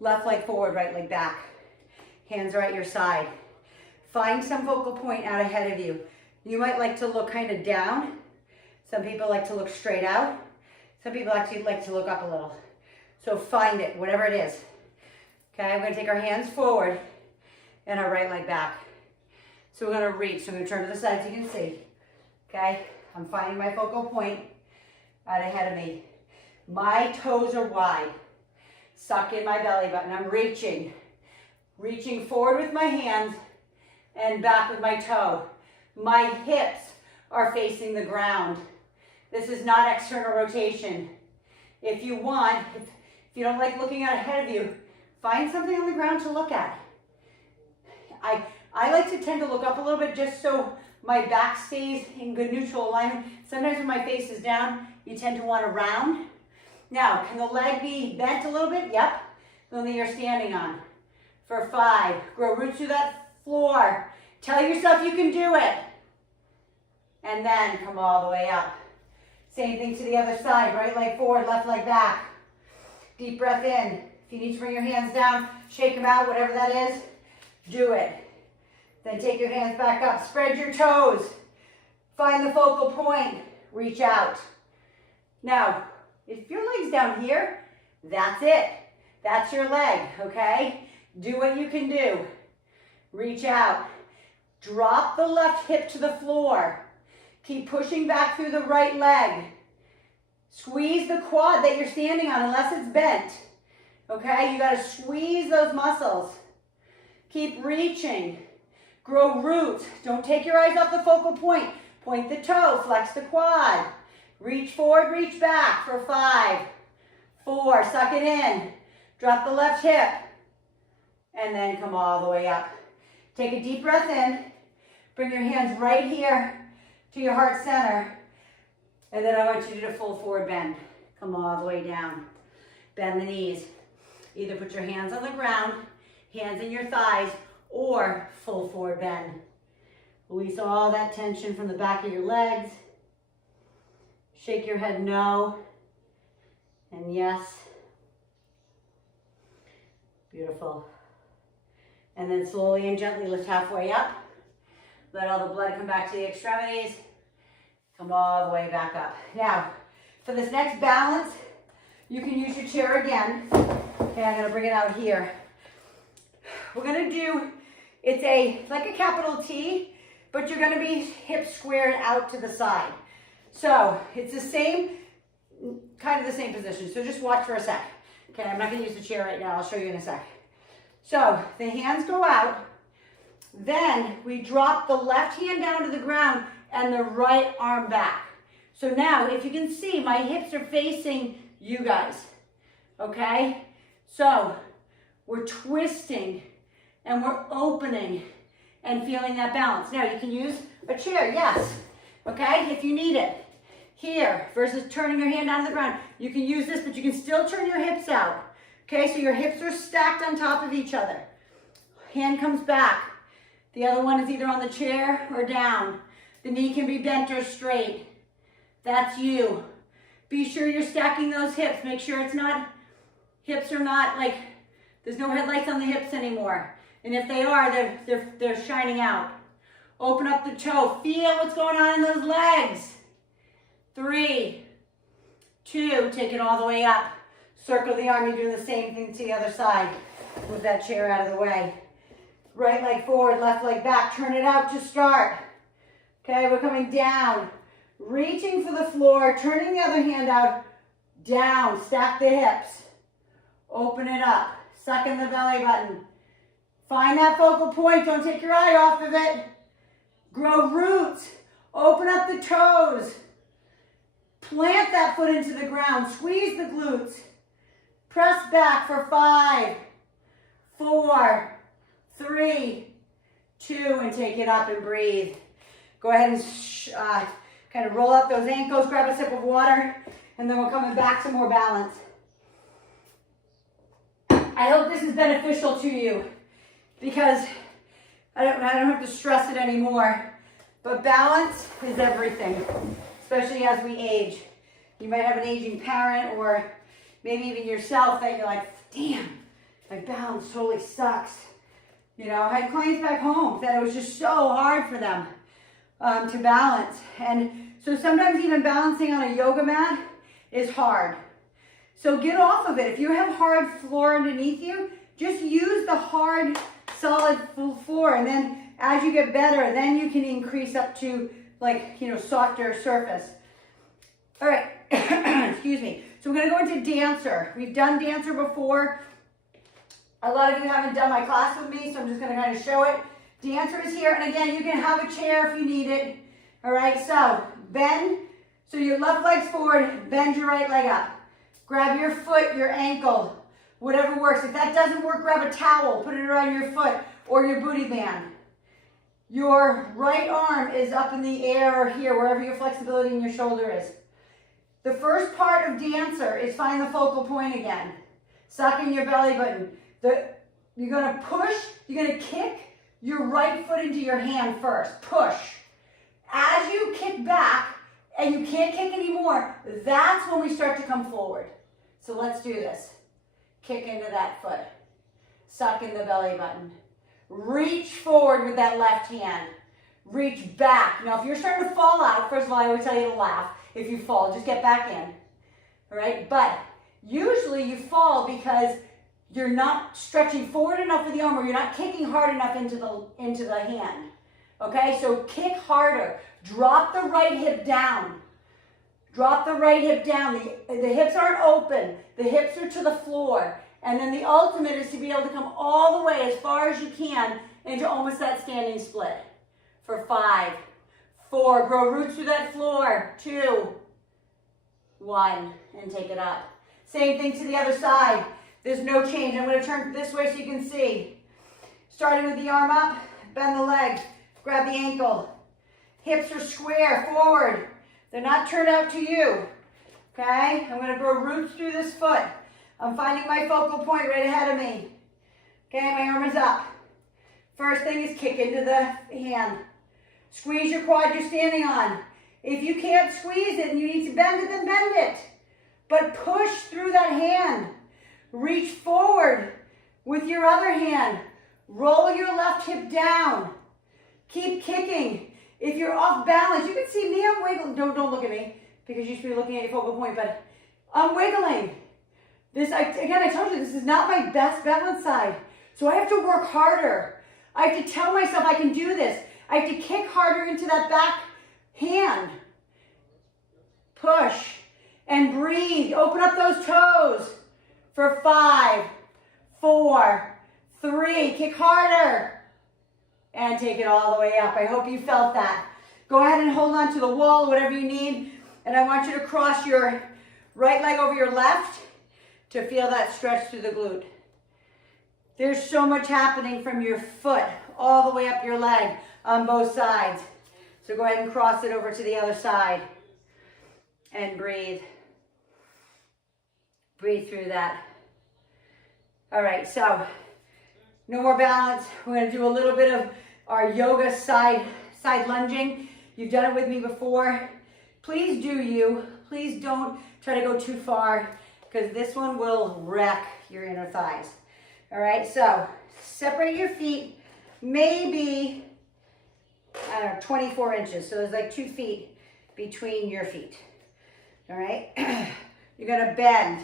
Left leg forward, right leg back. Hands are at your side. Find some focal point out ahead of you. You might like to look kind of down. Some people like to look straight out. Some people actually like to look up a little. So find it, whatever it is. Okay, we're going to take our hands forward and our right leg back. So we're gonna reach. So I'm gonna turn to the side so you can see. Okay, I'm finding my focal point out ahead of me. My toes are wide. Suck in my belly button. I'm reaching. Reaching forward with my hands and back with my toe. My hips are facing the ground. This is not external rotation. If you want, if you don't like looking out ahead of you, find something on the ground to look at. I like to tend to look up a little bit just so my back stays in good neutral alignment. Sometimes when my face is down, you tend to want to round. Now, can the leg be bent a little bit? Yep. The one that you're standing on. For 5, grow roots through that floor. Tell yourself you can do it. And then come all the way up. Same thing to the other side. Right leg forward, left leg back. Deep breath in. If you need to bring your hands down, shake them out, whatever that is, do it. Then take your hands back up. Spread your toes. Find the focal point. Reach out. Now, if your leg's down here, that's it. That's your leg, okay? Do what you can do. Reach out. Drop the left hip to the floor. Keep pushing back through the right leg. Squeeze the quad that you're standing on unless it's bent. Okay, you gotta squeeze those muscles. Keep reaching. Grow roots. Don't take your eyes off the focal point. Point the toe, flex the quad. Reach forward, reach back for 5, 4, suck it in. Drop the left hip. And then come all the way up. Take a deep breath in. Bring your hands right here to your heart center. And then I want you to do a full forward bend. Come all the way down. Bend the knees. Either put your hands on the ground, hands in your thighs, or full forward bend. Release all that tension from the back of your legs. Shake your head no. And yes. Beautiful. And then slowly and gently lift halfway up. Let all the blood come back to the extremities. Come all the way back up. Now, for this next balance, you can use your chair again. Okay, I'm gonna bring it out here. We're gonna do, it's like a capital T, but you're gonna be hips squared out to the side. So, it's the same, kind of the same position. So just watch for a sec. Okay, I'm not gonna use the chair right now. I'll show you in a sec. So, the hands go out. Then we drop the left hand down to the ground and the right arm back. So now, if you can see, my hips are facing you guys. Okay? So, we're twisting and we're opening and feeling that balance. Now, you can use a chair, yes. Okay? If you need it. Here, versus turning your hand down to the ground. You can use this, but you can still turn your hips out. Okay? So your hips are stacked on top of each other. Hand comes back. The other one is either on the chair or down. The knee can be bent or straight. That's you. Be sure you're stacking those hips. Make sure it's not, hips are not like, there's no headlights on the hips anymore. And if they are, they're shining out. Open up the toe. Feel what's going on in those legs. 3, 2, take it all the way up. Circle the arm. You're doing the same thing to the other side. Move that chair out of the way. Right leg forward, left leg back. Turn it out to start. Okay, we're coming down. Reaching for the floor, turning the other hand out. Down, stack the hips. Open it up. Suck in the belly button. Find that focal point. Don't take your eye off of it. Grow roots. Open up the toes. Plant that foot into the ground. Squeeze the glutes. Press back for 5, 4, 3, 2, and take it up and breathe. Go ahead and kind of roll up those ankles, grab a sip of water, and then we're coming back to more balance. I hope this is beneficial to you because I don't have to stress it anymore, but balance is everything, especially as we age. You might have an aging parent or maybe even yourself that you're like, damn, my balance totally sucks. You know, I had clients back home that it was just so hard for them to balance. And so sometimes even balancing on a yoga mat is hard. So get off of it. If you have hard floor underneath you, just use the hard solid full floor. And then as you get better, then you can increase up to like, you know, softer surface. All right, excuse me. So we're gonna go into dancer. We've done dancer before. A lot of you haven't done my class with me, so I'm just gonna kind of show it. Dancer is here, and again, you can have a chair if you need it. All right, so bend, so your left leg's forward, bend your right leg up. Grab your foot, your ankle, whatever works. If that doesn't work, grab a towel, put it around your foot or your booty band. Your right arm is up in the air or here, wherever your flexibility in your shoulder is. The first part of dancer is find the focal point again. Suck in your belly button. You're gonna push, you're gonna kick your right foot into your hand first. Push. As you kick back and you can't kick anymore, that's when we start to come forward. So let's do this. Kick into that foot. Suck in the belly button. Reach forward with that left hand. Reach back. Now, if you're starting to fall out, first of all, I always tell you to laugh. If you fall, just get back in. All right? But usually you fall because you're not stretching forward enough with the arm, or you're not kicking hard enough into the hand. Okay? So kick harder. Drop the right hip down. Drop the right hip down. The hips aren't open. The hips are to the floor. And then the ultimate is to be able to come all the way as far as you can into almost that standing split. For 5, 4, grow roots through that floor. 2, 1, and take it up. Same thing to the other side. There's no change. I'm going to turn this way so you can see. Starting with the arm up, bend the leg, grab the ankle. Hips are square, forward. They're not turned out to you. Okay? I'm going to grow roots through this foot. I'm finding my focal point right ahead of me. Okay, my arm is up. First thing is kick into the hand. Squeeze your quad you're standing on. If you can't squeeze it and you need to bend it, then bend it. But push through that hand. Reach forward with your other hand. Roll your left hip down. Keep kicking. If you're off balance, you can see me, I'm wiggling. Don't look at me because you should be looking at your focal point, but I'm wiggling. Again, I told you, this is not my best balance side. So I have to work harder. I have to tell myself I can do this. I have to kick harder into that back hand. Push and breathe. Open up those toes for 5, 4, 3. Kick harder. And take it all the way up. I hope you felt that. Go ahead and hold on to the wall, whatever you need. And I want you to cross your right leg over your left to feel that stretch through the glute. There's so much happening from your foot all the way up your leg on both sides. So go ahead and cross it over to the other side. And breathe. Breathe through that. All right, so no more balance. We're going to do a little bit of our yoga side lunging. You've done it with me before. Please do you. Please don't try to go too far because this one will wreck your inner thighs. All right, so separate your feet maybe, I don't know, 24 inches. So there's like 2 feet between your feet. All right, you're going to bend.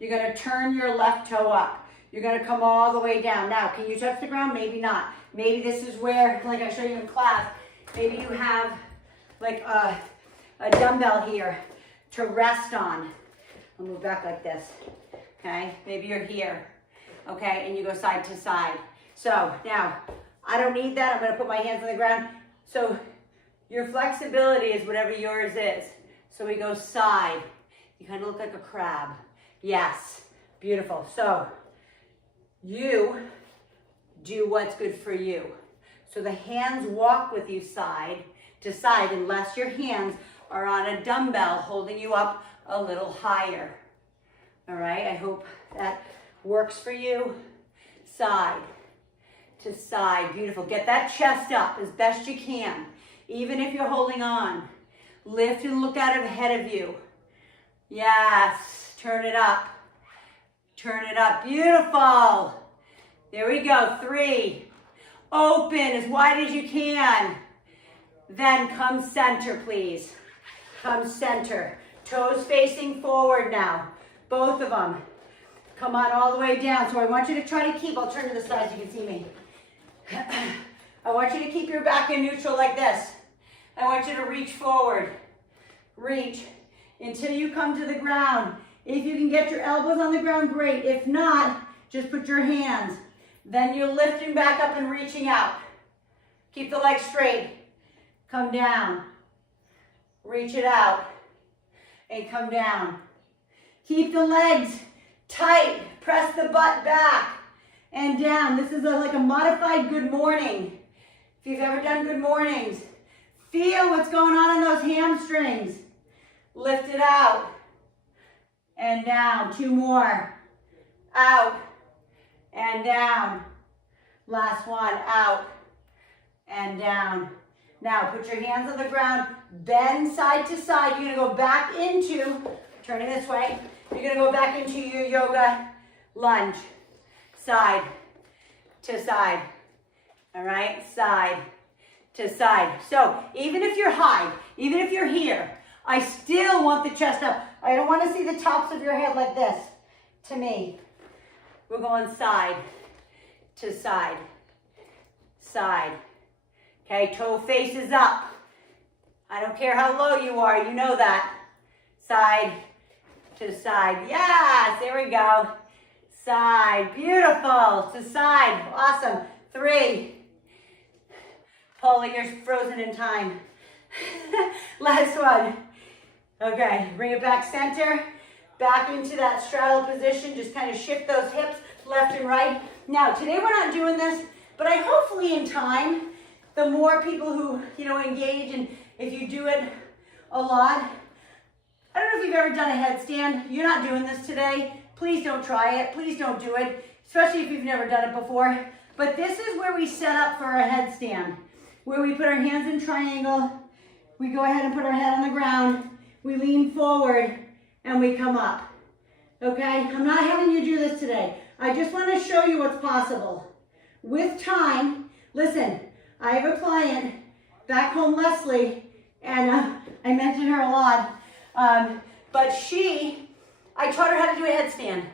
You're going to turn your left toe up. You're going to come all the way down. Now, can you touch the ground? Maybe not. Maybe this is where, like I showed you in class, maybe you have like a dumbbell here to rest on. I'll move back like this, okay? Maybe you're here, okay? And you go side to side. So now, I don't need that. I'm going to put my hands on the ground. So your flexibility is whatever yours is. So we go side. You kind of look like a crab. Yes, beautiful. So you do what's good for you. So the hands walk with you side to side unless your hands are on a dumbbell holding you up a little higher. All right, I hope that works for you. Side to side, beautiful. Get that chest up as best you can, even if you're holding on. Lift and look out ahead of you. Yes, turn it up. Turn it up, beautiful. There we go, 3. Open as wide as you can. Then come center, please. Come center. Toes facing forward now. Both of them. Come on all the way down. So I want you to try to keep, I'll turn to the side so you can see me. I want you to keep your back in neutral like this. I want you to reach forward. Reach until you come to the ground. If you can get your elbows on the ground, great. If not, just put your hands. Then you're lifting back up and reaching out. Keep the legs straight. Come down. Reach it out. And come down. Keep the legs tight. Press the butt back and down. This is like a modified good morning. If you've ever done good mornings, feel what's going on in those hamstrings. Lift it out and down. 2 more. Out and down. Last one. Out and down. Now put your hands on the ground. Bend side to side. You're going to go back into, turn it this way. You're going to go back into your yoga lunge. Side to side. All right? Side to side. So even if you're high, even if you're here, I still want the chest up. I don't want to see the tops of your head like this. To me, we're going side to side. Side. Okay, toe faces up. I don't care how low you are, you know that. Side to side. Yes, there we go. Side, beautiful. To side, awesome. 3. Paula, you're frozen in time. Last one. Okay, bring it back center. Back into that straddle position. Just kind of shift those hips left and right. Now, today we're not doing this, but I hopefully in time, the more people who, engage, and if you do it a lot, I don't know if you've ever done a headstand. You're not doing this today. Please don't try it. Please don't do it, especially if you've never done it before. But this is where we set up for our headstand, where we put our hands in triangle. We go ahead and put our head on the ground. We lean forward and we come up. Okay? I'm not having you do this today. I just want to show you what's possible. With time, listen, I have a client back home, Leslie, and I mention her a lot, but I taught her how to do a headstand.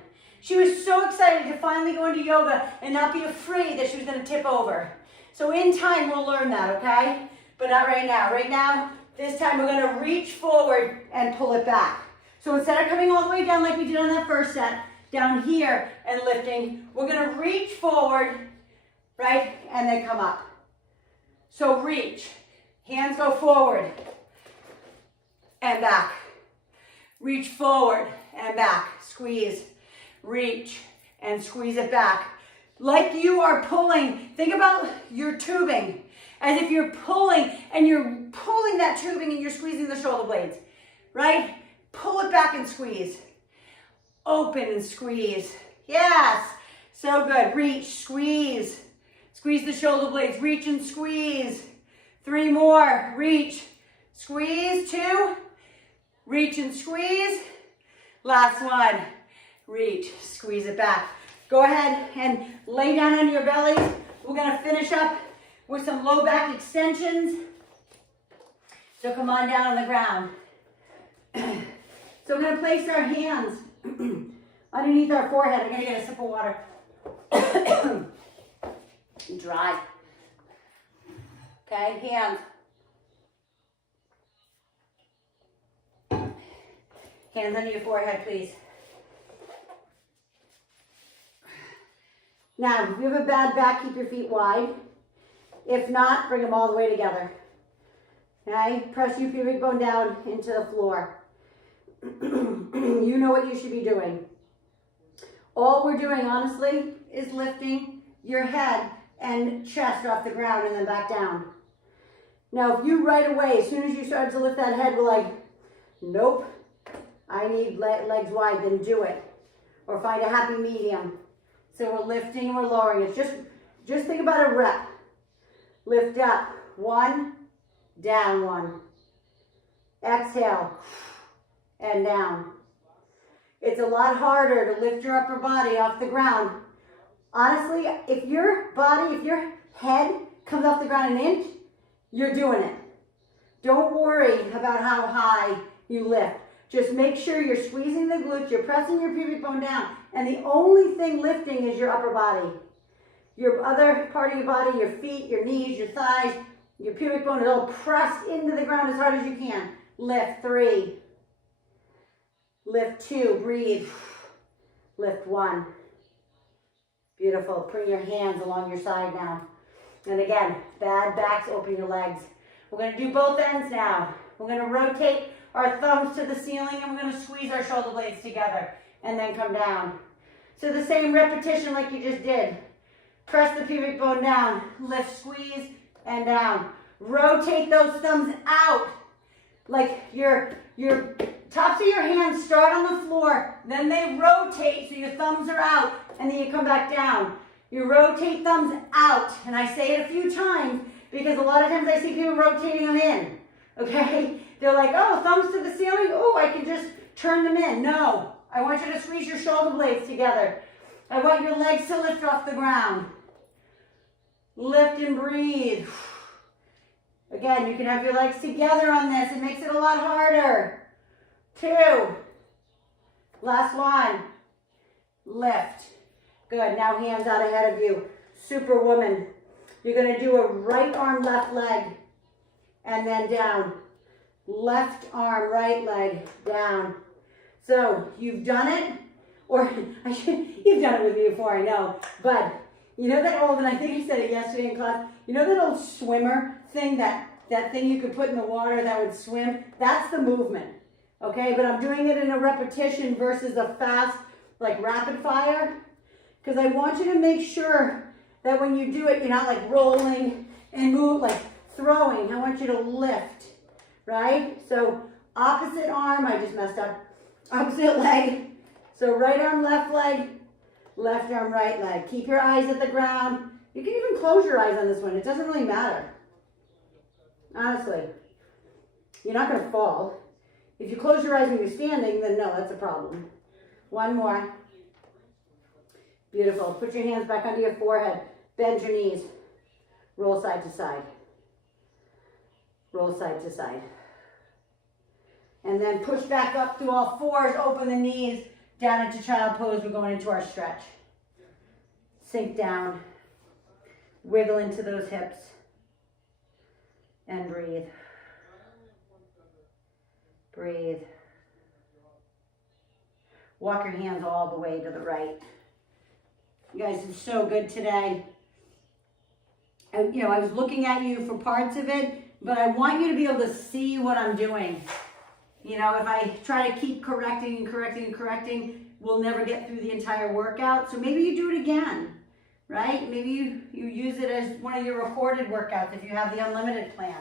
She was so excited to finally go into yoga and not be afraid that she was going to tip over. So in time, we'll learn that, okay? But not right now. Right now, this time we're going to reach forward and pull it back. So instead of coming all the way down like we did on that first set, down here and lifting, we're going to reach forward, right, and then come up. So reach, hands go forward and back. Reach forward and back, squeeze, reach and squeeze it back. Like you are pulling, think about your tubing as if you're pulling and you're pulling that tubing and you're squeezing the shoulder blades, right? Pull it back and squeeze. Open and squeeze. Yes, so good. Reach, squeeze. Squeeze the shoulder blades, reach and squeeze. 3 more, reach, squeeze. 2, reach and squeeze. Last one, reach, squeeze it back. Go ahead and lay down on your belly. We're gonna finish up with some low back extensions. So come on down on the ground. So we're gonna place our hands underneath our forehead. I'm gonna get a sip of water. Dry. Okay, hands. Hands under your forehead, please. Now, if you have a bad back, keep your feet wide. If not, bring them all the way together. Okay, press your pubic bone down into the floor. You know what you should be doing. All we're doing, honestly, is lifting your head and chest off the ground and then back down. Now, if you right away, as soon as you start to lift that head, we're like, nope, I need legs wide, then do it. Or find a happy medium. So we're lifting and we're lowering. It's just think about a rep. Lift up, 1, down 1. Exhale, and down. It's a lot harder to lift your upper body off the ground. Honestly, if your head comes off the ground an inch, you're doing it. Don't worry about how high you lift. Just make sure you're squeezing the glutes, you're pressing your pubic bone down, and the only thing lifting is your upper body. your other part of your body, your feet, your knees, your thighs, your pubic bone is all pressed into the ground as hard as you can. Lift 3. Lift 2, breathe. Lift 1. Beautiful. Bring your hands along your side now. And again, bad backs, open your legs. We're going to do both ends now. We're going to rotate our thumbs to the ceiling and we're going to squeeze our shoulder blades together and then come down. So the same repetition like you just did. Press the pubic bone down, lift, squeeze, and down. Rotate those thumbs out. Like your tops of your hands start on the floor, then they rotate so your thumbs are out, and then you come back down. You rotate thumbs out, and I say it a few times because a lot of times I see people rotating them in, okay? They're like, oh, thumbs to the ceiling, oh, I can just turn them in. No, I want you to squeeze your shoulder blades together. I want your legs to lift off the ground. Lift and breathe. Again, you can have your legs together on this. It makes it a lot harder. 2. Last one. Lift. Good. Now hands out ahead of you. Superwoman. You're going to do a right arm, left leg. And then down. Left arm, right leg, down. So you've done it. Or you've done it with me before, I know. But you know that old, and I think I said it yesterday in class, you know that old swimmer thing, that thing you could put in the water that would swim? That's the movement, okay? But I'm doing it in a repetition versus a fast, like rapid fire, because I want you to make sure that when you do it, you're not like rolling and move, like throwing. I want you to lift, right? So opposite arm, I just messed up, opposite leg. So right arm, left leg, left arm, right leg. Keep your eyes at the ground. You can even close your eyes on this one. It doesn't really matter. Honestly, you're not going to fall. If you close your eyes when you're standing, then no, that's a problem. One more. Beautiful. Put your hands back under your forehead. Bend your knees. Roll side to side. Roll side to side. And then push back up through all fours. Open the knees. Down into child pose. We're going into our stretch. Sink down. Wiggle into those hips. And breathe. Breathe. Walk your hands all the way to the right. You guys are so good today. I was looking at you for parts of it, but I want you to be able to see what I'm doing. If I try to keep correcting, we'll never get through the entire workout. So maybe you do it again, right? Maybe you use it as one of your recorded workouts if you have the unlimited plan.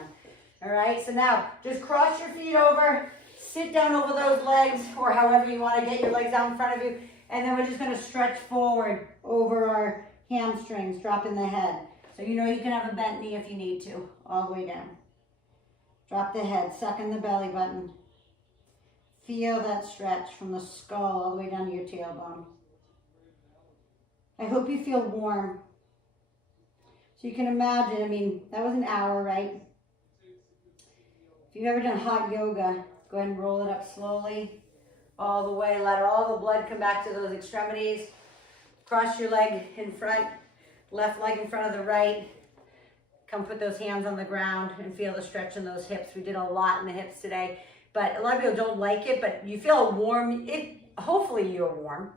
All right, so now just cross your feet over, sit down over those legs, or however you want to get your legs out in front of you, and then we're just going to stretch forward over our hamstrings, dropping the head. So you can have a bent knee if you need to, all the way down. Drop the head, suck in the belly button. Feel that stretch from the skull all the way down to your tailbone. I hope you feel warm. So you can imagine, that was an hour, right? If you've ever done hot yoga, go ahead and roll it up slowly, all the way. Let all the blood come back to those extremities. Cross your leg in front, left leg in front of the right. Come put those hands on the ground and feel the stretch in those hips. We did a lot in the hips today. But a lot of people don't like it, but you feel warm. Hopefully you're warm.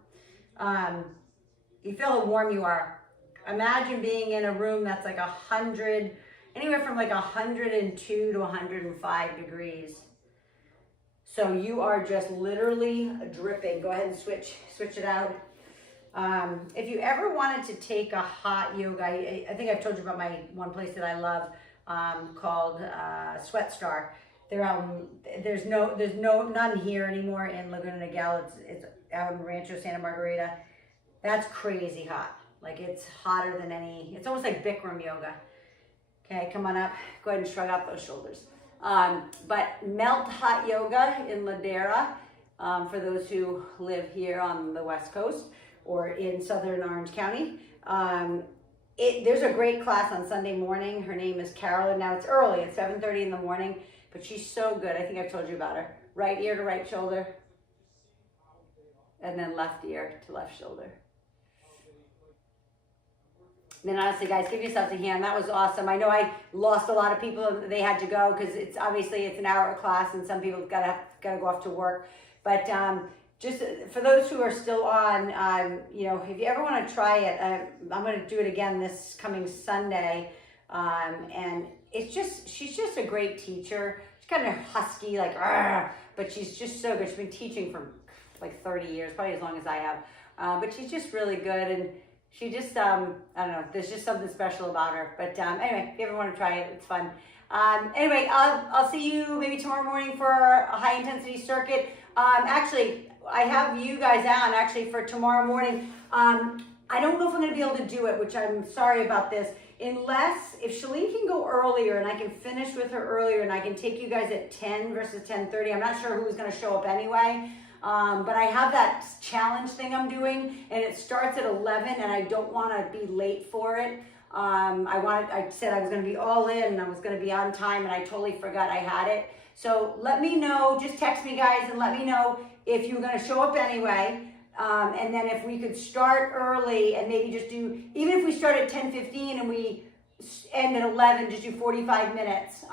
You feel how warm you are. Imagine being in a room that's like 100, anywhere from like 102 to 105 degrees. So you are just literally dripping. Go ahead and switch it out. If you ever wanted to take a hot yoga, I think I've told you about my one place that I love called Sweat Star. They're out. There's none here anymore in Laguna Niguel. It's out in Rancho Santa Margarita. That's crazy hot. Like it's hotter than any. It's almost like Bikram yoga. Okay, come on up. Go ahead and shrug out those shoulders. But melt hot yoga in Ladera for those who live here on the West Coast or in Southern Orange County. There's a great class on Sunday morning. Her name is Carolyn. Now it's early. It's 7:30 in the morning. But she's so good. I think I've told you about her. Right ear to right shoulder. And then left ear to left shoulder. then honestly, guys, give yourselves a hand. That was awesome. I know I lost a lot of people. They had to go because it's obviously it's an hour class, and some people gotta go off to work. But just for those who are still on, you know, if you ever want to try it, I'm going to do it again this coming Sunday. And it's just, she's just a great teacher. She's kind of husky, like, but she's just so good. She's been teaching for like 30 years, probably as long as I have. But she's just really good. And she just, I don't know, there's just something special about her. But anyway, if you ever want to try it, it's fun. Anyway, I'll see you maybe tomorrow morning for a high intensity circuit. Actually, I have you guys on actually for tomorrow morning. I don't know if I'm going to be able to do it, which I'm sorry about this, unless if Shalene can go earlier and I can finish with her earlier and I can take you guys at 10 versus 10:30. I'm not sure who's going to show up anyway. But I have that challenge thing I'm doing, and it starts at 11, and I don't want to be late for it. I said I was going to be all in, and I was going to be on time, and I totally forgot I had it. So let me know, just text me guys and let me know if you're going to show up anyway. And then if we could start early and maybe just do, even if we start at 10:15 and we end at 11, just do 45 minutes.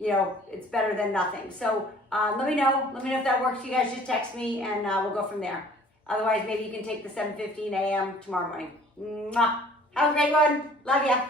You know, it's better than nothing. So let me know if that works. You guys just text me and we'll go from there. Otherwise, maybe you can take the 7:15 a.m. tomorrow morning. Mwah. Have a great one. Love ya.